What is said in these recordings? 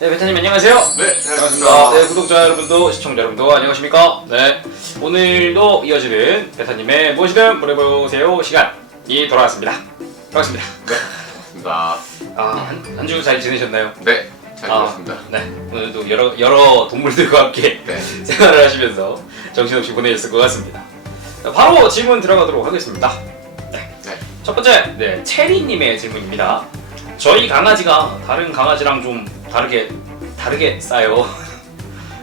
네, 베타님 안녕하세요. 네, 반갑습니다. 네, 구독자 여러분도 시청자 여러분도 안녕하십니까? 네, 오늘도 이어지는 베타님의 무엇이든 물어보세요 시간이 돌아왔습니다. 반갑습니다. 반갑습니다. 아, 한 주 잘 지내셨나요? 네, 잘 아, 들었습니다. 네, 오늘도 여러 여러 동물들과 함께 네. 생활을 하시면서 정신없이 보내셨을 것 같습니다. 자, 바로 질문 들어가도록 하겠습니다. 네. 네. 첫 번째, 네, 체리님의 질문입니다. 저희 강아지가 다른 강아지랑 좀 다르게 다르게 싸요.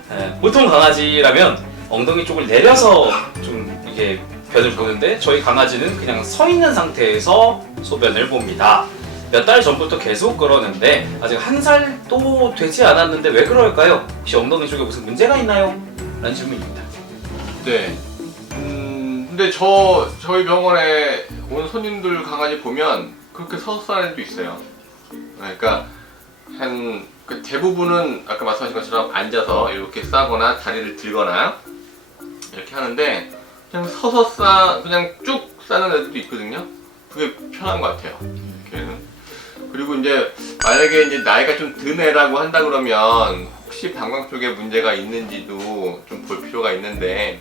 네, 보통 강아지라면 엉덩이 쪽을 내려서 좀 이게 변을 보는데 저희 강아지는 그냥 서 있는 상태에서 소변을 봅니다. 몇 달 전부터 계속 그러는데 아직 한 살도 되지 않았는데 왜 그럴까요? 혹시 엉덩이 쪽에 무슨 문제가 있나요? 라는 질문입니다. 네. 음, 근데 저 저희 병원에 온 손님들 강아지 보면 그렇게 서서 싸는 애도 있어요. 그러니까 한 그 대부분은 아까 말씀하신 것처럼 앉아서 이렇게 싸거나 다리를 들거나 이렇게 하는데 그냥 서서 싸 그냥 쭉 싸는 애들도 있거든요. 그게 편한 것 같아요. 걔는. 그리고 이제 만약에 이제 나이가 좀 든 애라고 한다 그러면 혹시 방광 쪽에 문제가 있는지도 좀 볼 필요가 있는데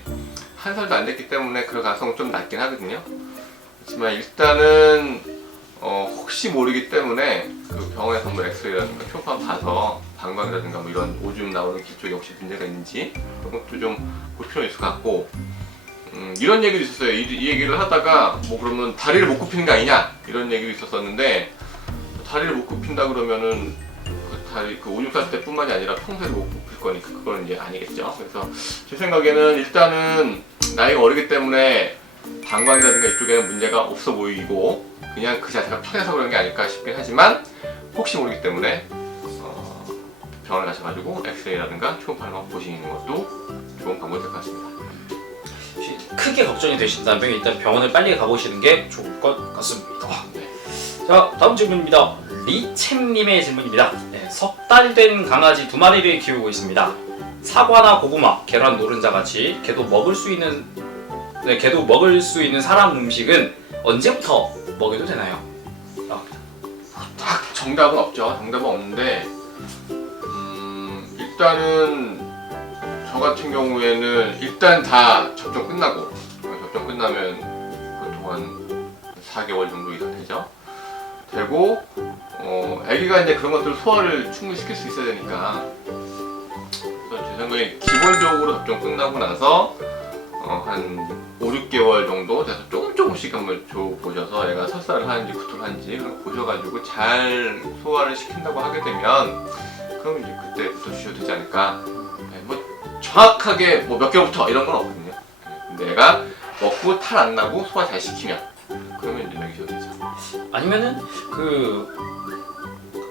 한 살도 안 됐기 때문에 그럴 가능성은 좀 낮긴 하거든요. 하지만 일단은 어, 혹시 모르기 때문에 그 병원에서 한번 엑스레이라든가 초음파 봐서 방광이라든가 뭐 이런 오줌 나오는 길 쪽에 혹시 문제가 있는지 그런 것도 좀 볼 필요가 있을 것 같고 음, 이런 얘기도 있었어요. 이, 이 얘기를 하다가 뭐 그러면 다리를 못 굽히는 게 아니냐 이런 얘기도 있었었는데 다리를 못 굽힌다 그러면은 그 다리 그 오줌 쌀 때뿐만이 아니라 평소에 못 굽힐 거니까 그거는 이제 아니겠죠. 그래서 제 생각에는 일단은 나이가 어리기 때문에 방광이라든가 이쪽에는 문제가 없어 보이고 그냥 그 자체가 편해서 그런 게 아닐까 싶긴 하지만 혹시 모르기 때문에 어, 병원에 가셔가지고 엑스레이라든가 초음파를 한번 보시는 것도 좋은 방법이 될 것 같습니다. 혹시 크게 걱정이 되신다면 일단 병원을 빨리 가보시는 게 좋을 것 같습니다. 네. 자, 다음 질문입니다. 리챔님의 질문입니다. 네, 석달 된 강아지 두 마리를 키우고 있습니다. 사과나 고구마, 계란 노른자 같이 개도 먹을 수 있는 네, 개도 먹을 수 있는 사람 음식은 언제부터 먹여도 되나요? 아, 딱 정답은 없죠. 정답은 없는데 음, 일단은 저 같은 경우에는 일단 다 접종 끝나고 어, 접종 끝나면 보통 한 4개월 정도 이상 되죠. 되고 어, 아기가 이제 그런 것들을 소화를 충분히 시킬 수 있어야 되니까 그래서 제 생각에 기본적으로 접종 끝나고 나서 어, 한 5, 6개월 정도 돼서 조금 조금씩 한번 줘 보셔서 얘가 설사를 하는지 구토를 하는지 보셔가지고 잘 소화를 시킨다고 하게 되면 그럼 이제 그때부터 주셔도 되지 않을까. 네, 뭐 정확하게 뭐 몇 개월부터 이런 건 없거든요. 네, 근데 얘가 먹고 탈 안 나고 소화 잘 시키면 그러면 이제 먹이셔도 되죠. 아니면은 그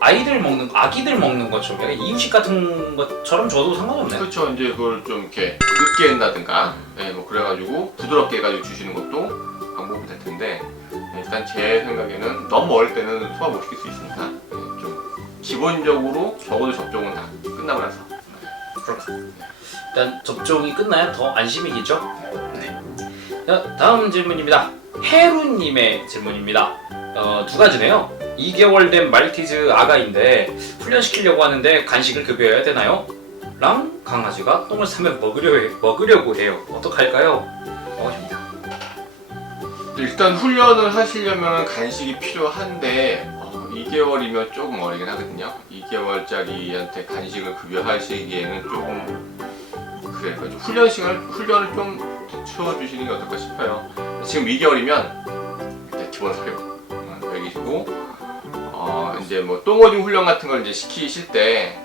아이들 먹는 아기들 먹는 것처럼 약간 이유식 같은 것처럼 줘도 상관없나요? 그렇죠. 이제 그걸 좀 이렇게 늦게 한다든가, 예, 뭐 그래가지고 부드럽게 해가지고 주시는 것도 방법이 될 텐데 예, 일단 제 생각에는 너무 어릴 때는 소화 못 시킬 수 있으니까 예, 좀 기본적으로 적어도 접종은 다 끝나고 나서 그렇다. 일단 접종이 끝나야 더 안심이겠죠? 네. 자, 다음 질문입니다. 해루님의 질문입니다. 어, 두 가지네요. 2개월 된 말티즈 아가인데 훈련시키려고 하는데 간식을 급여해야 되나요? 랑 강아지가 똥을 싸면 먹으려 해, 먹으려고 해요. 어떡할까요? 먹어줍니다. 일단 훈련을 하시려면 간식이 필요한데 어, 2개월이면 조금 어리긴 하거든요. 2개월짜리한테 간식을 급여하시기에는 조금 그래 그 훈련 시간 훈련을 좀 늦춰주시는 게 어떨까 싶어요. 지금 2개월이면 일단 기본 사료 어, 먹이시고 어, 이제 뭐 똥오줌 훈련 같은 걸 이제 시키실 때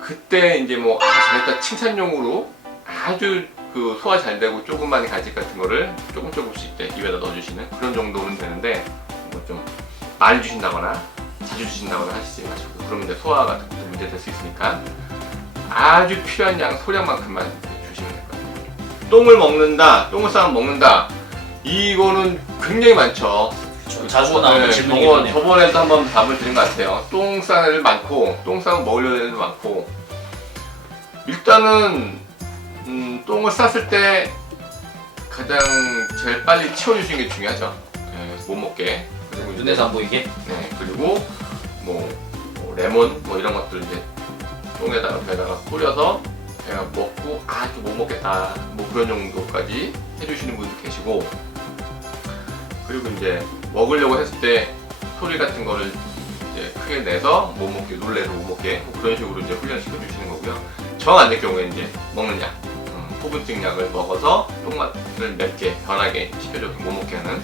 그때 이제 뭐 아, 잘했다 칭찬용으로 아주 그 소화 잘 되고 조금만 간식 같은 거를 조금 조금씩 이제 입에다 넣어주시는 그런 정도는 되는데 뭐 좀 많이 주신다거나 자주 주신다거나 하시지 마시고 그러면 이제 소화 같은 것도 문제 될 수 있으니까 아주 필요한 양 소량만큼만 주시면 될것 같아요. 똥을 먹는다, 똥을 싸면 먹는다. 이거는 굉장히 많죠. 좀 자주 나오는 네, 질문이긴 저번, 하네요. 저번에도 한번 답을 드린 것 같아요. 똥 싸는 애들 많고, 똥 싸면 먹으려는 애들 많고. 일단은, 음, 똥을 쌌을 때 가장 제일 빨리 치워주시는 게 중요하죠. 네, 못 먹게. 그리고 이제- 눈에서 안 보이게? 네, 그리고 뭐, 뭐 레몬 뭐 이런 것들 이제 똥에다가 배다가 뿌려서 배가 먹고 아 이거 못 먹겠다 뭐 그런 정도까지 해주시는 분도 계시고 그리고 이제 먹으려고 했을 때 소리 같은 거를 이제 크게 내서 못 먹게 놀래서 못 먹게 뭐 그런 식으로 이제 훈련시켜 주시는 거고요. 정 안 될 경우에 이제 먹는 약, 음, 호분증 약을 먹어서 똥맛을 맵게 변하게 시켜줘서 못 먹게 하는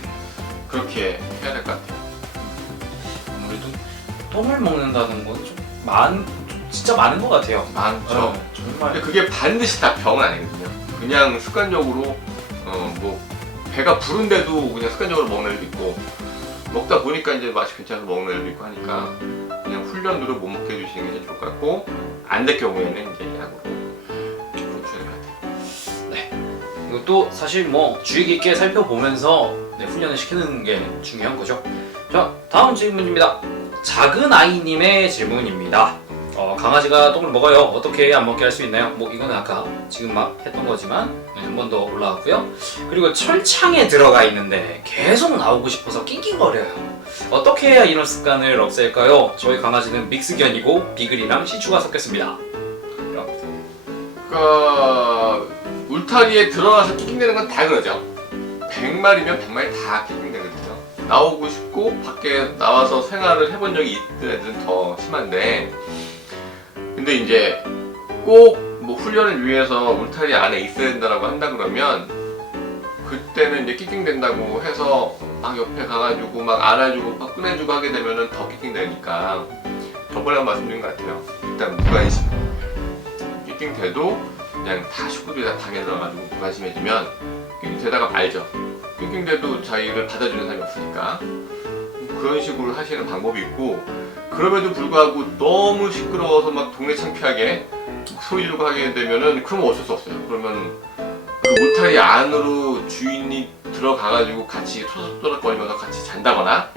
그렇게 해야 될 것 같아요. 아무래도 똥을 먹는다는 건 좀 많, 좀 진짜 많은 것 같아요. 많죠. 네, 정말. 근데 그게 반드시 다 병은 아니거든요. 그냥 습관적으로 어 뭐 배가 부른데도 그냥 습관적으로 먹는 애도 있고 먹다 보니까 이제 맛이 괜찮아서 먹는 애도 있고 하니까 그냥 훈련으로 못 먹게 해주시는 게 좋을 것 같고 안 될 경우에는 이제 약으로 해주셔야 될 것 같아요. 이것도 사실 뭐 주의 깊게 살펴보면서 네, 훈련을 시키는 게 중요한 거죠. 자, 다음 질문입니다. 작은 아이님의 질문입니다. 어, 강아지가 똥을 먹어요. 어떻게 안 먹게 할 수 있나요? 뭐 이거는 아까 지금 막 했던 거지만 네, 한번 더 올라왔고요. 그리고 철창에 들어가 있는데 계속 나오고 싶어서 낑낑거려요. 어떻게 해야 이런 습관을 없앨까요? 저희 강아지는 믹스견이고 비글이랑 시추가 섞였습니다. 그러니까 울타리에 들어가서 낑낑대는 건 다 그러죠. 100마리면 100마리 다 낑낑대거든요. 나오고 싶고 밖에 나와서 생활을 해본 적이 있던 애들은 더 심한데 근데 이제 꼭 뭐 훈련을 위해서 울타리 안에 있어야 된다라고 한다 그러면 그때는 이제 낑낑댄다고 해서 막 옆에 가가지고 막 안아주고 막 꺼내주고 하게 되면은 더 낑낑대니까 저번에 말씀드린 것 같아요. 일단 무관심. 낑낑대도 그냥 다 식구들이 다 방에 들어가지고 무관심해지면 낑낑대다가 말죠. 낑낑대도 자기를 받아주는 사람이 없으니까 그런 식으로 하시는 방법이 있고 그럼에도 불구하고 너무 시끄러워서 막 동네 창피하게 소리 지르고 하게 되면은 그러면 어쩔 수 없어요. 그러면 그 울타리 안으로 주인이 들어가가지고 같이 토닥토닥거리면서 같이 잔다거나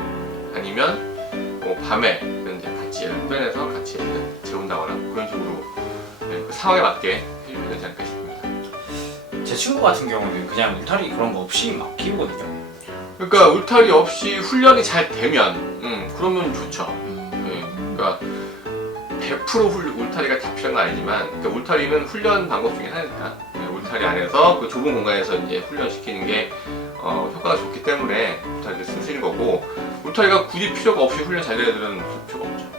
아니면 뭐 밤에 이제 같이 얘를 빼내서 같이 재운다거나 그런 식으로 네, 그 상황에 맞게 해주면 되지 않을까 싶습니다. 제 친구 같은 경우는 그냥 울타리 그런 거 없이 막 키우거든요. 그러니까 울타리 없이 훈련이 잘 되면 음, 그러면 좋죠. 음, 네, 그러니까 100% 훌, 울타리가 다 필요한 건 아니지만 그러니까 울타리는 훈련 방법 중에 하나니까 네, 울타리 안에서 그 좁은 공간에서 이제 훈련시키는 게 어, 효과가 좋기 때문에 울타리를 쓰시는 거고 울타리가 굳이 필요가 없이 훈련 잘 되는 애들은 필요가 없죠.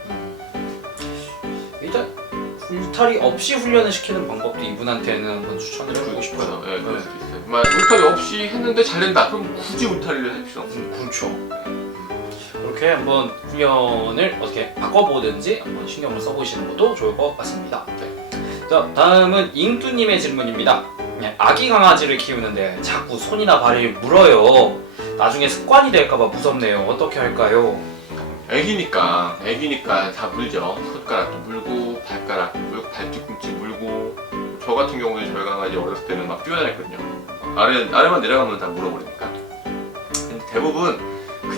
일단 울타리 없이 훈련을 시키는 방법도 이분한테는 한번 추천을 해주고 싶어요. 예, 그럴 수도 있어요. 막 울타리 없이 했는데 잘 된다. 그럼 굳이 울타리를 할 필요 없어요. 음, 그렇죠. 그렇게 한번 훈련을 어떻게 바꿔보든지 한번 신경을 써보시는 것도 좋을 것 같습니다. 네. 자, 다음은 잉뚜님의 질문입니다. 네, 아기 강아지를 키우는데 자꾸 손이나 발을 물어요. 나중에 습관이 될까봐 무섭네요. 어떻게 할까요? 애기니까 애기니까 다 물죠. 손가락도 물고 발가락도 물고 발뒤꿈치 물고 저 같은 경우는 저희 강아지 어렸을 때는 막 뛰어다녔거든요. 아래 아래만 내려가면 다 물어버리니까. 대부분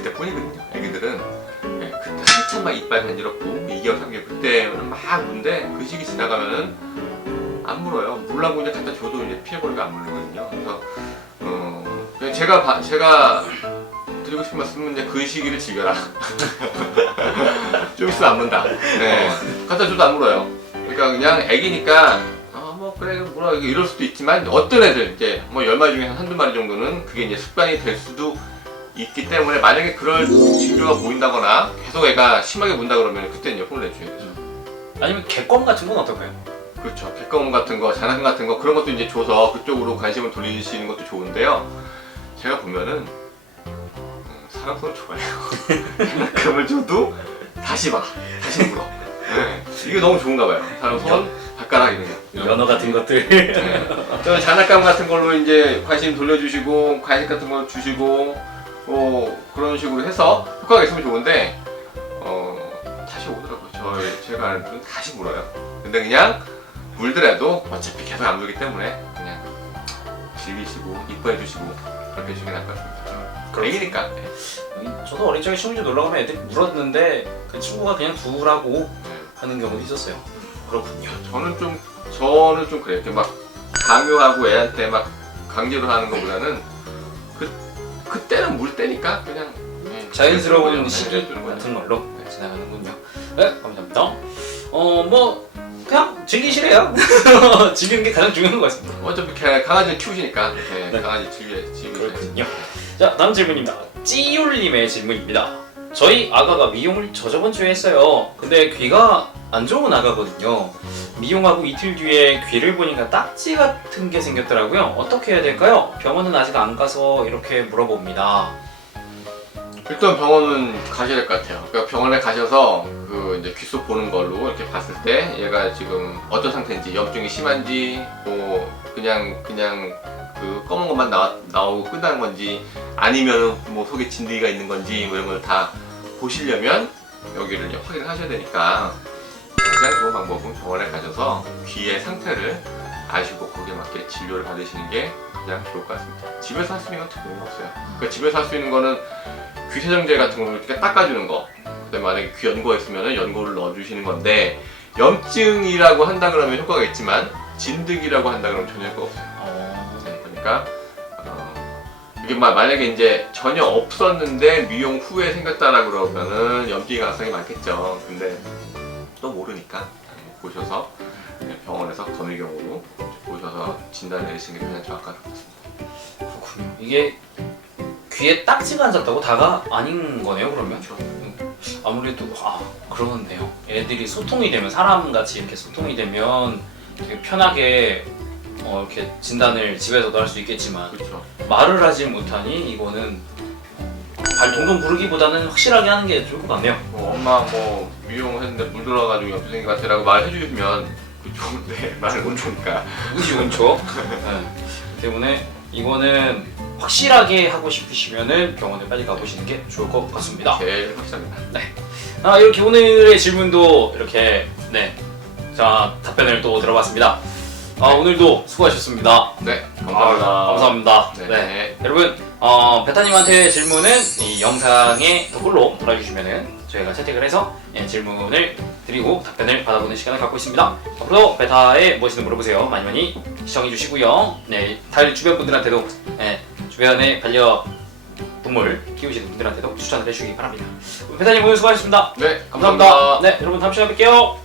그때 뿐이거든요. 애기들은 네, 그때 한참 막 이빨 간지럽고 2개월 3개월 그때는 막 무는데 그 시기 지나가면은 안 물어요. 물라고 이제 갖다 줘도 이제 피해버리고 안 물거든요. 그래서 어 제가 봐- 제가 드리고 싶은 말씀은 이제 그 시기를 즐겨라. 좀 있으면 안 문다. 네. 갖다 줘도 안 물어요. 그러니까 그냥 애기니까, 아, 뭐, 그래, 물어. 이럴 수도 있지만, 어떤 애들, 이제, 뭐, 열 마리 중에 한 한두 마리 정도는 그게 이제 습관이 될 수도 있기 때문에, 만약에 그럴 징조가 보인다거나, 계속 애가 심하게 문다 그러면, 그때 이제 혼을 내줘야 되죠. 아니면 개껌 같은 건 어떨까요? 그렇죠. 객검 같은 거, 장난감 같은 거, 그런 것도 이제 줘서 그쪽으로 관심을 돌리시는 것도 좋은데요. 제가 보면은, 음, 사람 손 좋아해요. 장난감을 줘도 다시 봐. 다시 물어. 네. 이게 너무 좋은가 봐요. 사람 손, 발가락 이런 거. 이런 거. 연어 같은 것들. 네. 저 장난감 같은 걸로 이제 관심 돌려주시고, 간식 같은 거 주시고, 뭐, 그런 식으로 해서 효과가 있으면 좋은데, 어, 다시 오더라고요. 저, 제가 아는 분은 다시 물어요. 근데 그냥, 물더라도 어차피 계속 안 물기 때문에, 그냥, 즐기시고, 이뻐해 주시고, 그렇게 해주시는 게 나을 것 같습니다. 애기니까. 네. 저도 어린 적에 친구 집 놀러 가면 애들이 물었는데 그 친구가 그냥 두라고 하는 경우도 있었어요. 그렇군요. 저는 좀, 저는 좀 그래요. 이렇게 막, 강요하고 애한테 막, 강제로 하는 것보다는, 그, 그때는 물 때니까, 그냥, 네, 자연스러운 네, 시기. 같은 걸로 지나가는군요. 네, 감사합니다. 어, 뭐 그냥 즐기시래요. 즐기는 게 가장 중요한 것 같습니다. 어차피 개- 강아지는 키우시니까 네, 네. 강아지 즐겨 즐기세요. 그렇군요. 자 다음 질문입니다. 찌율님의 질문입니다. 저희 아가가 미용을 저 저번 주에 했어요. 근데 귀가 안 좋은 아가거든요. 미용하고 이틀 뒤에 귀를 보니까 딱지 같은 게 생겼더라고요. 어떻게 해야 될까요? 병원은 아직 안 가서 이렇게 물어봅니다. 일단 병원은 가셔야 될 것 같아요. 그러니까 병원에 가셔서 그 이제 귓속 보는 걸로 이렇게 봤을 때 얘가 지금 어떤 상태인지 염증이 심한지 뭐 그냥 그냥 그 검은 것만 나, 나오고 끝나는 건지 아니면 뭐 속에 진드기가 있는 건지 뭐 이런 걸 다 보시려면 여기를 확인을 하셔야 되니까 가장 좋은 방법은 병원에 가셔서 귀의 상태를 아시고 거기에 맞게 진료를 받으시는 게 가장 좋을 것 같습니다. 집에서 할 수 있는 건 특별히 없어요. 그러니까 집에서 할 수 있는 거는 귀 세정제 같은 걸 이렇게 닦아주는 거. 그다음에 만약에 귀 연고가 있으면 연고를 넣어주시는 건데 염증이라고 한다 그러면 효과가 있지만 진드기라고 한다 그러면 전혀 효과가 없어요. 어... 네, 그러니까 어, 이게 마- 만약에 이제 전혀 없었는데 미용 후에 생겼다라 그러면은 염증 가능성이 많겠죠. 근데 또 모르니까 보셔서 병원에서 검의경으로 보셔서 진단을 내리시는 게 가장 정확할 것 같습니다. 그렇군요. 이게 귀에 딱지가 앉았다고 다가 아닌 거네요 그러면? 그렇죠. 아무래도 아 그러네요. 애들이 소통이 되면 사람 같이 이렇게 소통이 되면 되게 편하게 어, 이렇게 진단을 집에서도 할 수 있겠지만 그렇죠. 말을 하지 못하니 이거는 발 동동 부르기보다는 확실하게 하는 게 좋을 것 같네요. 뭐 엄마 뭐 미용했는데 물 들어가지고 것 같아라고 말해주시면 그 좋은데 말을 못 주니까 무시 원초. 네. 때문에 이거는 확실하게 하고 싶으시면은 병원에 빨리 가보시는 게 좋을 것 같습니다. 제일 확실합니다. 아 이렇게 오늘의 질문도 이렇게 네. 자 답변을 또 들어봤습니다. 아 오늘도 수고하셨습니다. 네, 감사합니다. 아, 감사합니다. 네. 네. 여러분 어, 베타님한테 질문은 이 영상의 댓글로 달아주시면은 저희가 채택을 해서 예, 질문을 드리고 답변을 받아보는 시간을 갖고 있습니다. 앞으로 베타에 무엇이든 물어보세요. 많이 많이 시청해 주시고요. 네, 달 주변 분들한테도 예, 주변에 반려 동물 키우시는 분들한테도 추천을 해주시기 바랍니다. 베타님 오늘 수고하셨습니다. 네, 감사합니다. 감사합니다. 네, 여러분 다음 시간에 뵐게요.